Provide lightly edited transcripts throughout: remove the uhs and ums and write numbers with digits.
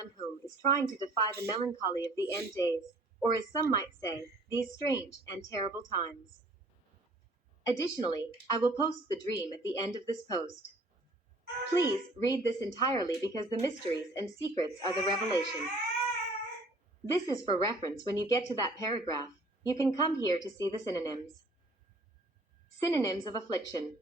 one whom is trying to defy the melancholy of the end days, or as some might say, these strange and terrible times. Additionally, I will post the dream at the end of this post. Please read this entirely because the mysteries and secrets are the revelation. This is for reference when you get to that paragraph. You can come here to see the synonyms. Synonyms of affliction: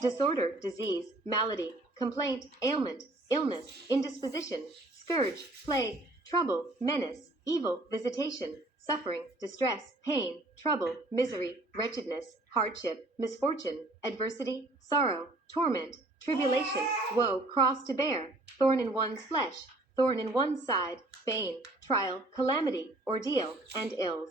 disorder, disease, malady, complaint, ailment, illness, indisposition, scourge, plague, trouble, menace, evil, visitation, suffering, distress, pain, trouble, misery, wretchedness, hardship, misfortune, adversity, sorrow, torment, tribulation, woe, cross to bear, thorn in one's flesh, thorn in one's side, bane, trial, calamity, ordeal, and ills.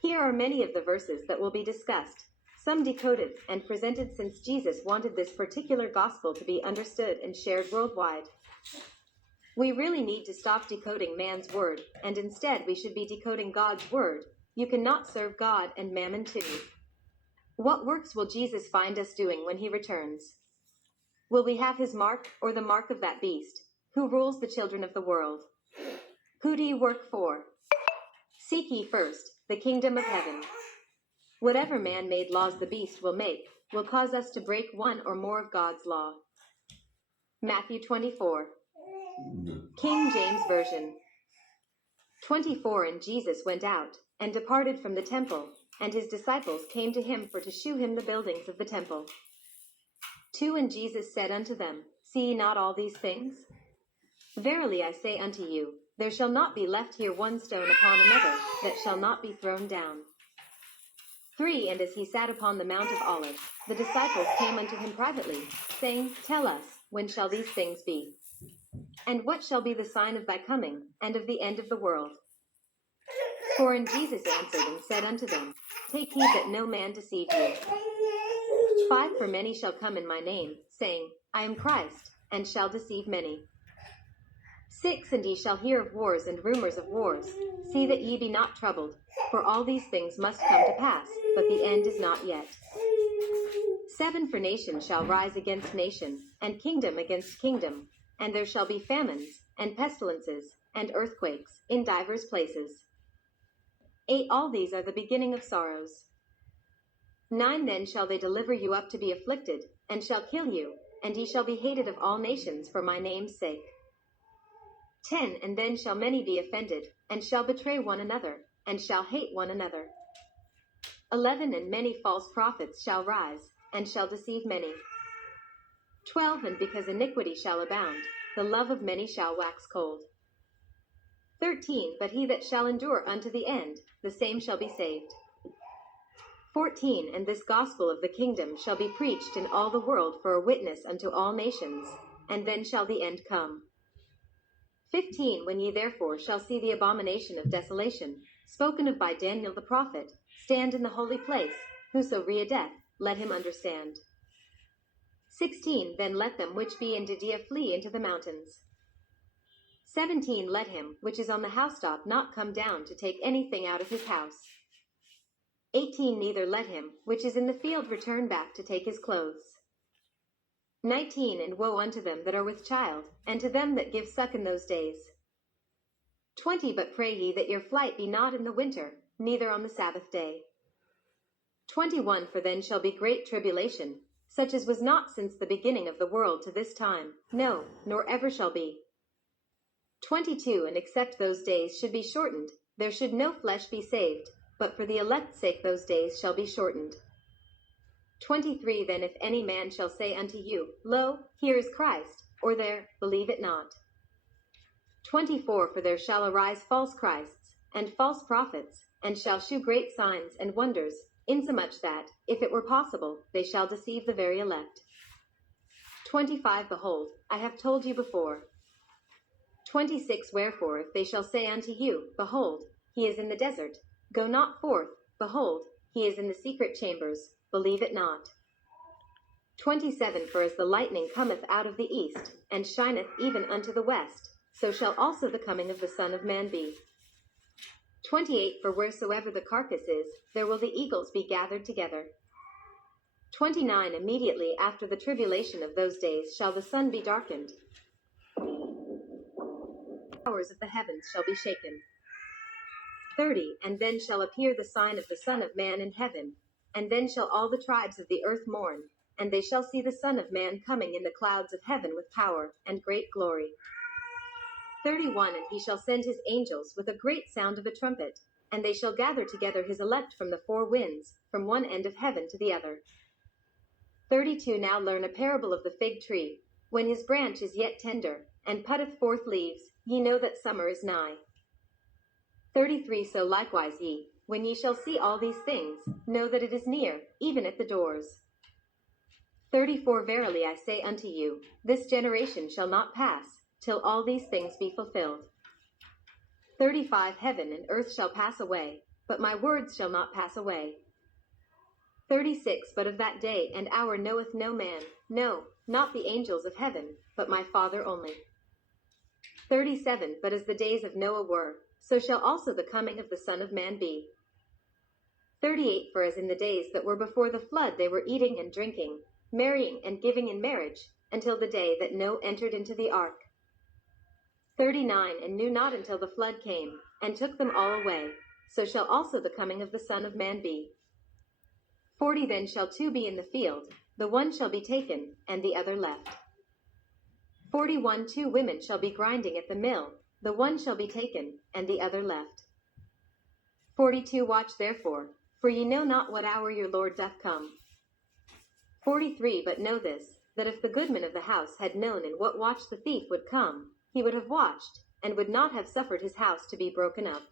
Here are many of the verses that will be discussed, some decoded and presented since Jesus wanted this particular gospel to be understood and shared worldwide. We really need to stop decoding man's word, and instead we should be decoding God's word. You cannot serve God and mammon too. What works will Jesus find us doing when he returns? Will we have his mark, or the mark of that beast, who rules the children of the world? Who do you work for? Seek ye first the kingdom of heaven. Whatever man-made laws the beast will make, will cause us to break one or more of God's law. Matthew 24. King James Version. 24 And Jesus went out, and departed from the temple, and his disciples came to him for to shew him the buildings of the temple. 2 And Jesus said unto them, See ye not all these things? Verily I say unto you, there shall not be left here one stone upon another, that shall not be thrown down. 3 And as he sat upon the Mount of Olives, the disciples came unto him privately, saying, Tell us, when shall these things be? And what shall be the sign of thy coming, and of the end of the world? 4 And Jesus answered and said unto them, Take heed that no man deceive you. 5 For many shall come in my name, saying, I am Christ, and shall deceive many. 6 And ye shall hear of wars and rumors of wars. See that ye be not troubled, for all these things must come to pass, but the end is not yet. 7 For nation shall rise against nation, and kingdom against kingdom, and there shall be famines, and pestilences, and earthquakes, in divers places. 8 All these are the beginning of sorrows. 9 Then shall they deliver you up to be afflicted, and shall kill you, and ye shall be hated of all nations for my name's sake. 10 And then shall many be offended, and shall betray one another, and shall hate one another. 11 And many false prophets shall rise, and shall deceive many. 12 And because iniquity shall abound, the love of many shall wax cold. 13 But he that shall endure unto the end, the same shall be saved. 14 And this gospel of the kingdom shall be preached in all the world for a witness unto all nations, and then shall the end come. 15 When ye therefore shall see the abomination of desolation, spoken of by Daniel the prophet, stand in the holy place, whoso readeth, let him understand. 16 Then let them which be in Judea flee into the mountains. 17 Let him which is on the housetop not come down to take anything out of his house. 18 Neither let him which is in the field return back to take his clothes. 19 And woe unto them that are with child, and to them that give suck in those days. 20 But pray ye that your flight be not in the winter, neither on the Sabbath day. 21 For then shall be great tribulation, such as was not since the beginning of the world to this time, no, nor ever shall be. 22 And except those days should be shortened, there should no flesh be saved, but for the elect's sake those days shall be shortened. 23 Then if any man shall say unto you, Lo, here is Christ, or there, believe it not. 24 For there shall arise false Christs, and false prophets, and shall shew great signs and wonders, insomuch that, if it were possible, they shall deceive the very elect. 25 Behold, I have told you before. 26 Wherefore if they shall say unto you, Behold, he is in the desert, go not forth, behold, he is in the secret chambers, believe it not. 27 For as the lightning cometh out of the east, and shineth even unto the west, so shall also the coming of the Son of Man be. 28 For wheresoever the carcass is, there will the eagles be gathered together. 29 Immediately after the tribulation of those days shall the sun be darkened, powers of the heavens shall be shaken. 30. And then shall appear the sign of the Son of Man in heaven. And then shall all the tribes of the earth mourn, and they shall see the Son of Man coming in the clouds of heaven with power and great glory. 31. And he shall send his angels with a great sound of a trumpet, and they shall gather together his elect from the four winds, from one end of heaven to the other. 32. Now learn a parable of the fig tree. When his branch is yet tender, and putteth forth leaves, ye know that summer is nigh. 33. So likewise ye, when ye shall see all these things, know that it is near, even at the doors. 34. Verily I say unto you, this generation shall not pass, till all these things be fulfilled. 35. Heaven and earth shall pass away, but my words shall not pass away. 36. But of that day and hour knoweth no man, no, not the angels of heaven, but my Father only. 37. But as the days of Noah were, so shall also the coming of the Son of Man be. 38. For as in the days that were before the flood they were eating and drinking, marrying and giving in marriage, until the day that Noah entered into the ark. 39. And knew not until the flood came, and took them all away, so shall also the coming of the Son of Man be. 40. Then shall two be in the field, the one shall be taken, and the other left. 41. Two women shall be grinding at the mill, the one shall be taken, and the other left. 42. Watch therefore, for ye know not what hour your Lord doth come. 43. But know this, that if the goodman of the house had known in what watch the thief would come, he would have watched, and would not have suffered his house to be broken up.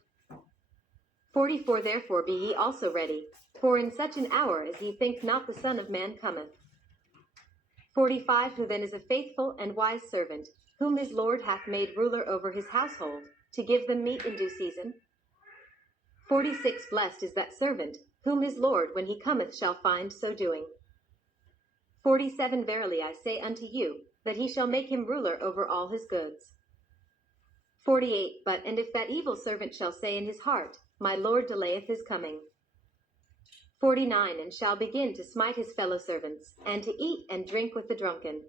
44. Therefore be ye also ready, for in such an hour as ye think not the Son of Man cometh. 45. Who then is a faithful and wise servant, whom his Lord hath made ruler over his household, to give them meat in due season? 46. Blessed is that servant, whom his Lord when he cometh shall find so doing. 47. Verily I say unto you, that he shall make him ruler over all his goods. 48. But and if that evil servant shall say in his heart, my Lord delayeth his coming. 49. And shall begin to smite his fellow servants, and to eat and drink with the drunken.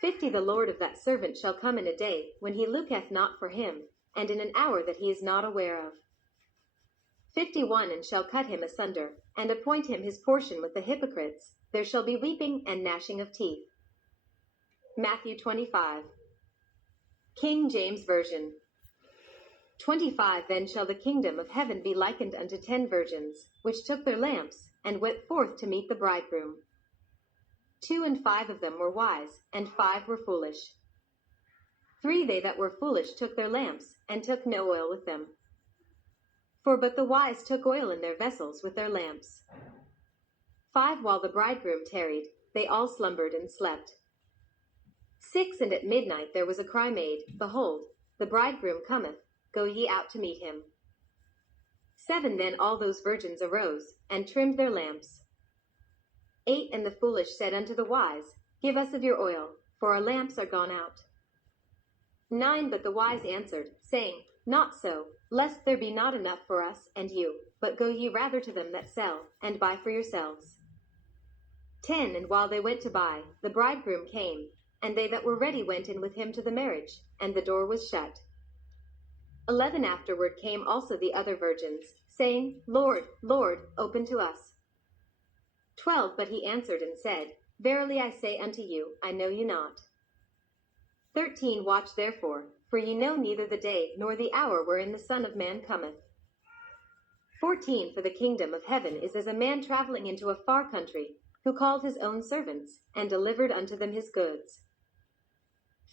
50. The Lord of that servant shall come in a day, when he looketh not for him, and in an hour that he is not aware of. 51. And shall cut him asunder, and appoint him his portion with the hypocrites. There shall be weeping and gnashing of teeth. Matthew 25. King James Version. 25. Then shall the kingdom of heaven be likened unto 10 virgins, which took their lamps, and went forth to meet the bridegroom. 2 and 5 of them were wise, and 5 were foolish. 3. They that were foolish took their lamps, and took no oil with them. But the wise took oil in their vessels with their lamps. 5. While the bridegroom tarried, they all slumbered and slept. 6. And at midnight there was a cry made, Behold, the bridegroom cometh, go ye out to meet him. 7. Then all those virgins arose, and trimmed their lamps. 8. And the foolish said unto the wise, Give us of your oil, for our lamps are gone out. 9. But the wise answered, saying, Not so, lest there be not enough for us and you, but go ye rather to them that sell, and buy for yourselves. 10. And while they went to buy, the bridegroom came, and they that were ready went in with him to the marriage, and the door was shut. 11. Afterward came also the other virgins, saying, Lord, Lord, open to us. 12. But he answered and said, Verily I say unto you, I know you not. 13. Watch therefore, for ye know neither the day nor the hour wherein the Son of Man cometh. 14. For the kingdom of heaven is as a man traveling into a far country, who called his own servants, and delivered unto them his goods.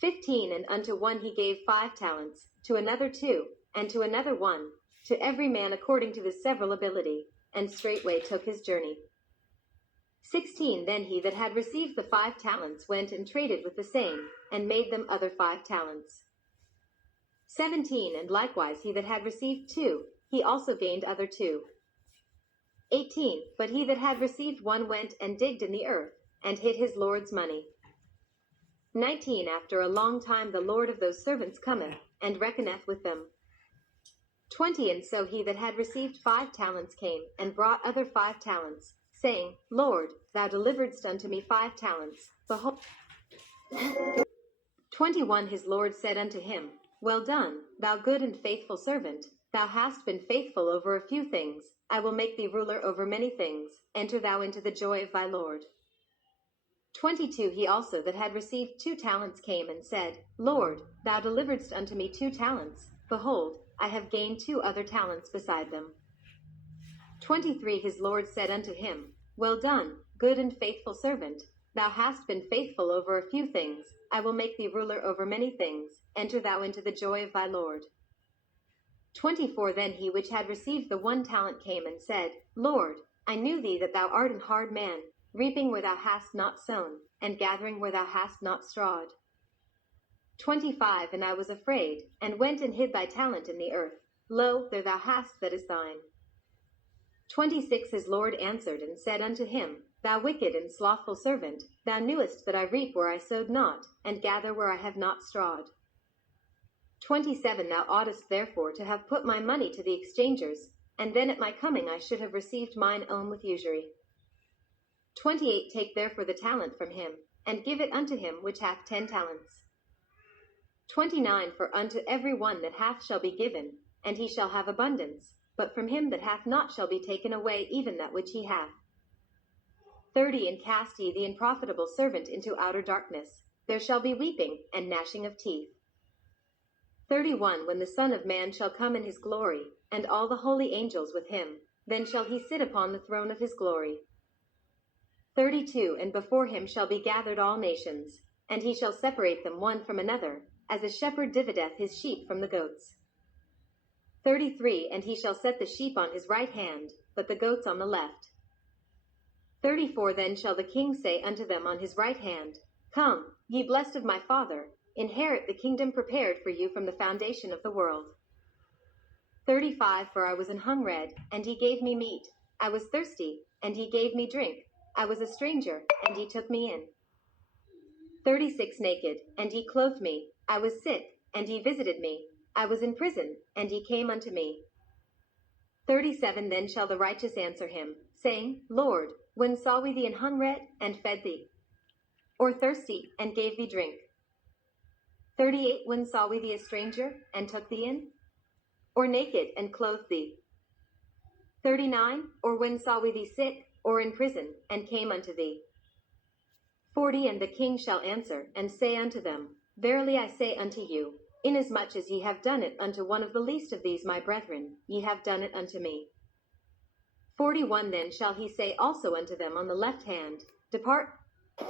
15. And unto one he gave 5 talents, to another 2, and to another 1, to every man according to his several ability, and straightway took his journey. 16. Then he that had received the 5 talents went and traded with the same, and made them other 5 talents. 17. And likewise he that had received 2, he also gained other 2. 18. But he that had received 1 went and digged in the earth, and hid his Lord's money. 19. After a long time the Lord of those servants cometh, and reckoneth with them. 20. And so he that had received 5 talents came, and brought other 5 talents, saying, Lord, thou deliveredst unto me 5 talents. Behold. 21. His Lord said unto him, Well done, thou good and faithful servant. Thou hast been faithful over a few things. I will make thee ruler over many things. Enter thou into the joy of thy Lord. 22 He also that had received 2 talents came and said, Lord, thou deliveredst unto me 2 talents. Behold, I have gained 2 other talents beside them. 23 His Lord said unto him, Well done, good and faithful servant. Thou hast been faithful over a few things. I will make thee ruler over many things. Enter thou into the joy of thy Lord. 24 Then he which had received the 1 talent came and said, Lord, I knew thee that thou art an hard man, reaping where thou hast not sown, and gathering where thou hast not strawed. 25 And I was afraid, and went and hid thy talent in the earth. Lo, there thou hast that is thine. 26 His Lord answered and said unto him, Thou wicked and slothful servant, thou knewest that I reap where I sowed not, and gather where I have not strawed. 27 Thou oughtest therefore to have put my money to the exchangers, and then at my coming I should have received mine own with usury. 28 Take therefore the talent from him, and give it unto him which hath 10 talents. 29 For unto every one that hath shall be given, and he shall have abundance, but from him that hath not shall be taken away even that which he hath. 30 And cast ye the unprofitable servant into outer darkness. There shall be weeping and gnashing of teeth. 31 When the Son of Man shall come in his glory, and all the holy angels with him, then shall he sit upon the throne of his glory. 32 And before him shall be gathered all nations, and he shall separate them one from another, as a shepherd divideth his sheep from the goats. 33 And he shall set the sheep on his right hand, but the goats on the left. 34 Then shall the king say unto them on his right hand, Come, ye blessed of my Father, inherit the kingdom prepared for you from the foundation of the world. 35 For I was an hungred, and ye gave me meat. I was thirsty, and ye gave me drink. I was a stranger, and ye took me in. 36 Naked, and ye clothed me. I was sick, and ye visited me. I was in prison, and ye came unto me. 37 Then shall the righteous answer him, saying, Lord, when saw we thee an hungred, and fed thee? Or thirsty, and gave thee drink? 38 When saw we thee a stranger, and took thee in? Or naked, and clothed thee? 39 Or when saw we thee sick, or in prison, and came unto thee? 40 And the king shall answer, and say unto them, Verily I say unto you, inasmuch as ye have done it unto one of the least of these my brethren, ye have done it unto me. 41 Then shall he say also unto them on the left hand, Depart.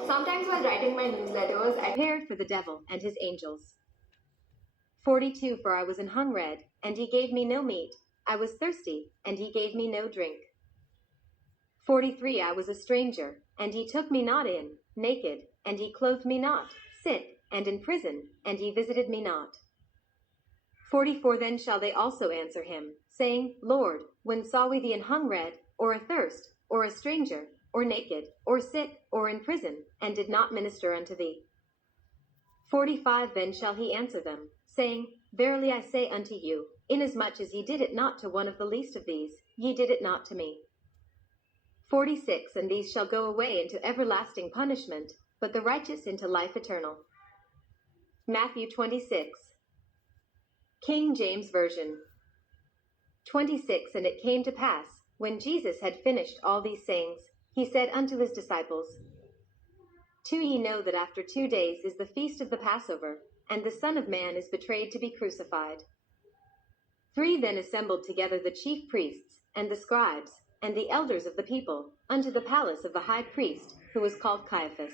Sometimes while writing my newsletters, I prepared for the devil and his angels. 42 For I was an hungred, and ye gave me no meat. I was thirsty, and ye gave me no drink. 43 I was a stranger, and ye took me not in, naked, and ye clothed me not, sick, and in prison, and ye visited me not. 44 Then shall they also answer him, saying, Lord, when saw we thee an hungred, or athirst, or a stranger, or naked, or sick, or in prison, and did not minister unto thee? 45 Then shall he answer them, saying, Verily I say unto you, inasmuch as ye did it not to one of the least of these, ye did it not to me. 46 And these shall go away into everlasting punishment, but the righteous into life eternal. Matthew 26. King James Version. 26 And it came to pass, when Jesus had finished all these sayings, he said unto his disciples, Ye know that after 2 days is the feast of the Passover, and the Son of Man is betrayed to be crucified. 3 Then assembled together the chief priests, and the scribes, and the elders of the people, unto the palace of the high priest, who was called Caiaphas.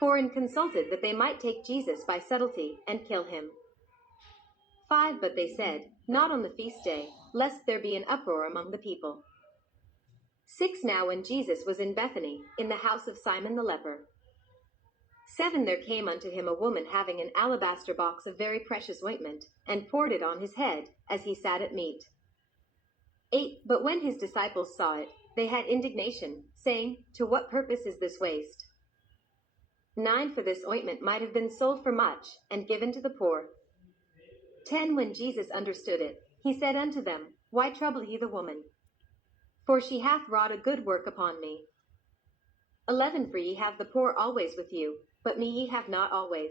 4 And consulted that they might take Jesus by subtlety, and kill him. 5 But they said, Not on the feast day, lest there be an uproar among the people. 6 Now when Jesus was in Bethany, in the house of Simon the leper. 7 There came unto him a woman having an alabaster box of very precious ointment, and poured it on his head, as he sat at meat. 8 But when his disciples saw it, they had indignation, saying, To what purpose is this waste? 9 For this ointment might have been sold for much, and given to the poor. 10 When Jesus understood it, he said unto them, Why trouble ye the woman? For she hath wrought a good work upon me. 11 For ye have the poor always with you, but me ye have not always.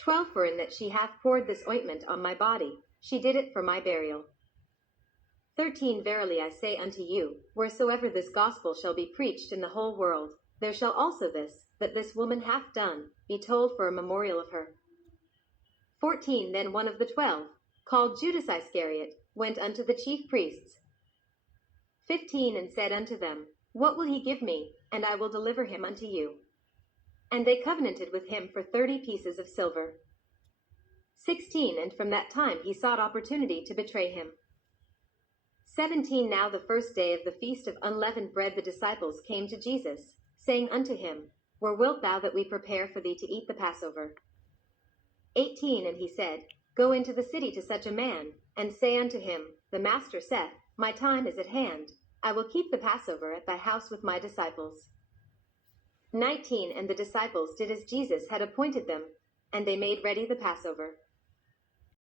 12 For in that she hath poured this ointment on my body, she did it for my burial. 13 Verily I say unto you, wheresoever this gospel shall be preached in the whole world, there shall also that this woman hath done, be told for a memorial of her. 14 Then one of the 12, called Judas Iscariot, went unto the chief priests. 15 And said unto them, What will ye give me, and I will deliver him unto you? And they covenanted with him for 30 pieces of silver. 16 And from that time he sought opportunity to betray him. 17 Now the first day of the feast of unleavened bread the disciples came to Jesus, saying unto him, Where wilt thou that we prepare for thee to eat the Passover? 18 And he said, Go into the city to such a man, and say unto him, The Master saith, My time is at hand, I will keep the Passover at thy house with my disciples. 19 And the disciples did as Jesus had appointed them, and they made ready the Passover.